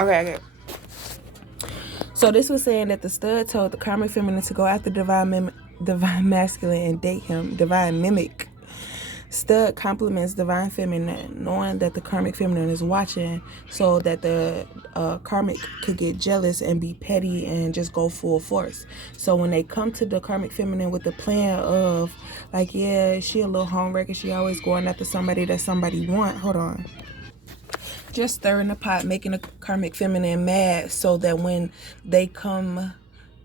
Okay. So this was saying that the stud told the karmic feminine to go after divine masculine and date him. Divine mimic. Stud compliments divine feminine, knowing that the karmic feminine is watching, so that the karmic could get jealous and be petty and just go full force. So when they come to the karmic feminine with the plan of, like, yeah, she a little homewrecker, she always going after somebody that somebody want. Hold on. Just stirring the pot, making the karmic feminine mad, so that when they come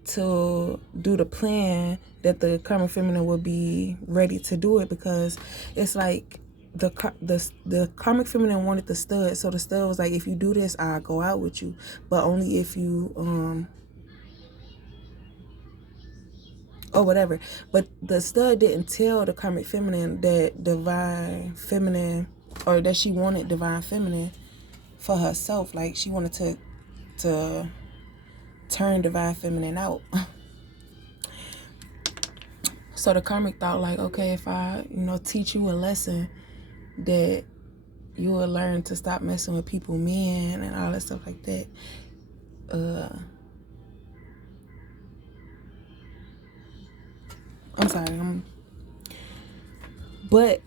to do the plan, that the karmic feminine will be ready to do it, because it's like the karmic feminine wanted the stud, so the stud was like, if you do this, I'll go out with you, but only if you or whatever. But the stud didn't tell the karmic feminine that divine feminine, or that she wanted divine feminine for herself. Like, she wanted to turn divine feminine out. So the karmic thought, like, okay, if I, teach you a lesson, that you will learn to stop messing with people, men, and all that stuff like that. I'm sorry. But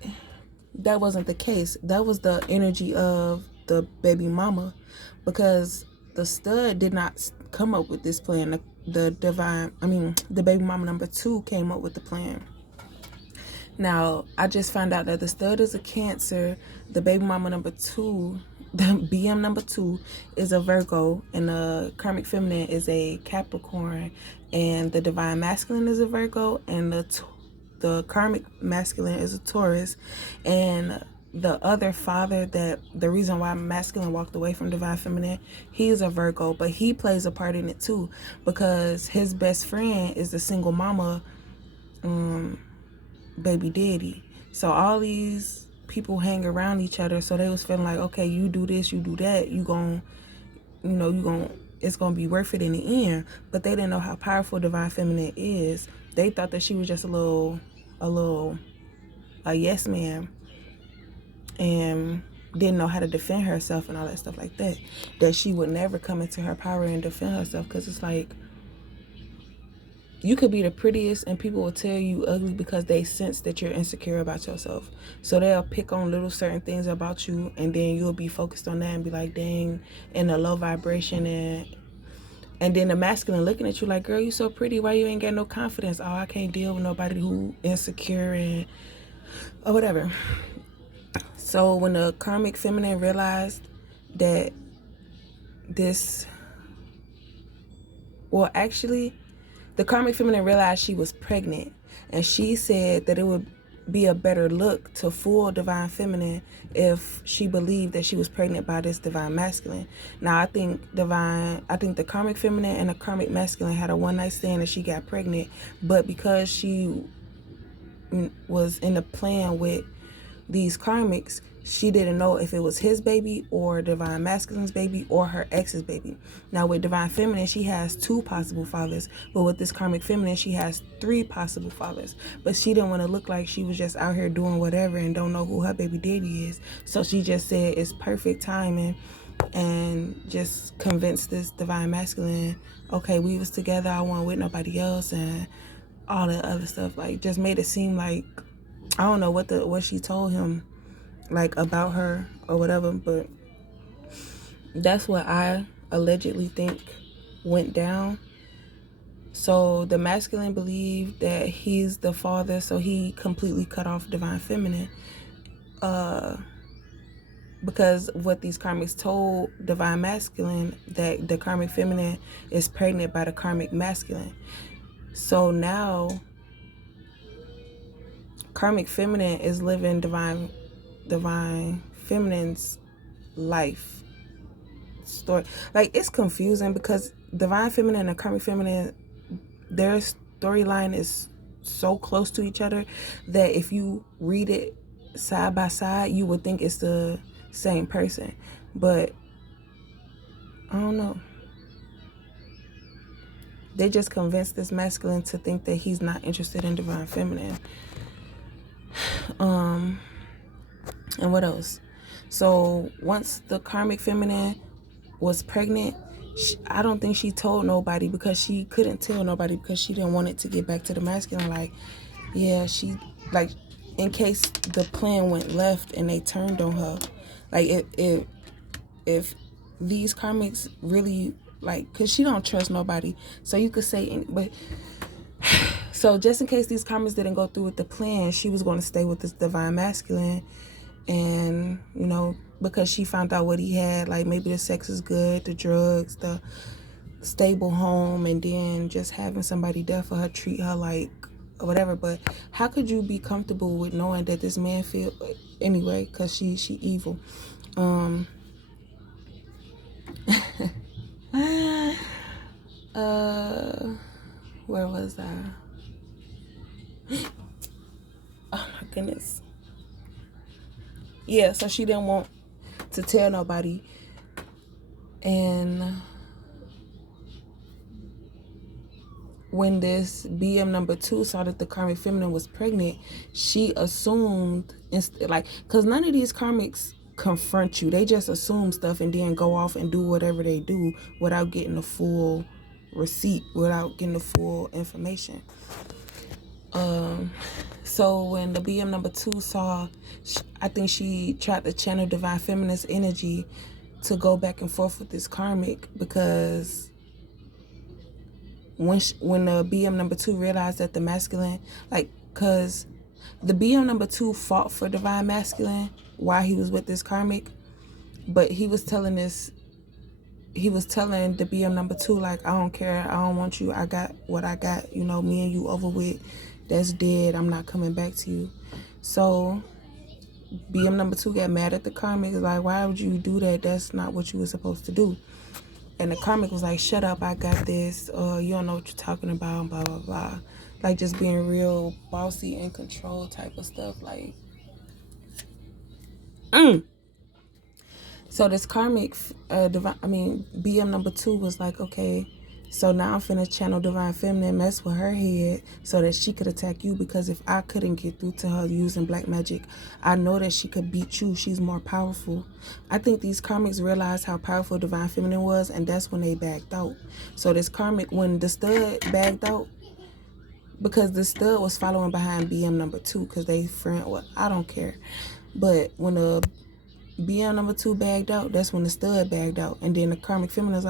that wasn't the case. That was the energy of the baby mama, because the stud did not come up with this plan. The baby mama number 2 came up with the plan. Now, I just found out that the stud is a Cancer, the baby mama number 2, the BM number 2 is a Virgo, and the karmic feminine is a Capricorn, and the divine masculine is a Virgo, and the karmic masculine is a Taurus, and the other father, that the reason why masculine walked away from divine feminine, he's a Virgo, but he plays a part in it too, because his best friend is the single mama, baby daddy. So all these people hang around each other, so they was feeling like, okay, you do this, you do that, it's gonna be worth it in the end. But they didn't know how powerful divine feminine is. They thought that she was just a yes man, and didn't know how to defend herself and all that stuff like that. That she would never come into her power and defend herself, because it's like, you could be the prettiest and people will tell you ugly because they sense that you're insecure about yourself. So they'll pick on little certain things about you, and then you'll be focused on that and be like, dang, in a low vibration. And then the masculine looking at you like, girl, you so pretty, why you ain't got no confidence? Oh, I can't deal with nobody who insecure and or whatever. So when the karmic feminine realized that the karmic feminine realized she was pregnant, and she said that it would be a better look to fool divine feminine if she believed that she was pregnant by this divine masculine. Now, I think the karmic feminine and the karmic masculine had a one night stand and she got pregnant, but because she was in a plan with these karmics, she didn't know if it was his baby or divine masculine's baby or her ex's baby. Now with divine feminine, she has 2 possible fathers, but with this karmic feminine, she has 3 possible fathers. But she didn't want to look like she was just out here doing whatever and don't know who her baby daddy is. So she just said it's perfect timing, and just convinced this divine masculine, okay, we was together, I wasn't with nobody else, and all the other stuff. Like, just made it seem like, I don't know what she told him, like, about her or whatever, but that's what I allegedly think went down. So the masculine believed that he's the father, so he completely cut off divine feminine, because what these karmics told divine masculine, that the karmic feminine is pregnant by the karmic masculine. So now karmic feminine is living divine feminine's life story. Like, it's confusing because divine feminine and karmic feminine, their storyline is so close to each other that if you read it side by side, you would think it's the same person. But I don't know. They just convinced this masculine to think that he's not interested in divine feminine. And what else? So once the karmic feminine was pregnant, I don't think she told nobody, because she couldn't tell nobody, because she didn't want it to get back to the masculine. Like, yeah, she, like, in case the plan went left and they turned on her. Like, if these karmics really, like, because she don't trust nobody. So you could say, but, so just in case these karmics didn't go through with the plan, she was going to stay with this divine masculine. And, you know, because she found out what he had, like maybe the sex is good, the drugs, the stable home, and then just having somebody there for her, treat her like whatever. But how could you be comfortable with knowing that this man feel, anyway, because she evil. Where was I? Oh my goodness. Yeah, so she didn't want to tell nobody. And when this BM number 2 saw that the karmic feminine was pregnant, she assumed, like, because none of these karmics confront you. They just assume stuff and then go off and do whatever they do without getting the full receipt, without getting the full information. So when the BM number 2 saw, I think she tried to channel divine feminist energy to go back and forth with this karmic, because when the BM number 2 realized that the masculine, like, because the BM number 2 fought for divine masculine while he was with this karmic, but he was telling the BM number 2, like, I don't care, I don't want you, I got what I got, you know, me and you over with, that's dead, I'm not coming back to you. So BM number 2 got mad at the karmic, like, why would you do that? That's not what you were supposed to do. And the karmic was like, shut up, I got this, you don't know what you're talking about, blah blah blah, like just being real bossy and control type of stuff, like. So this karmic, BM number 2 was like, okay, so now I'm finna channel divine feminine, mess with her head so that she could attack you, because if I couldn't get through to her using black magic, I know that she could beat you. She's more powerful. I think these karmics realized how powerful divine feminine was, and that's when they backed out. So this karmic, when the stud backed out, because the stud was following behind BM number 2, because they friend, well, I don't care. But when the BM number 2 bagged out, that's when the stud bagged out. And then the karmic feminine was like,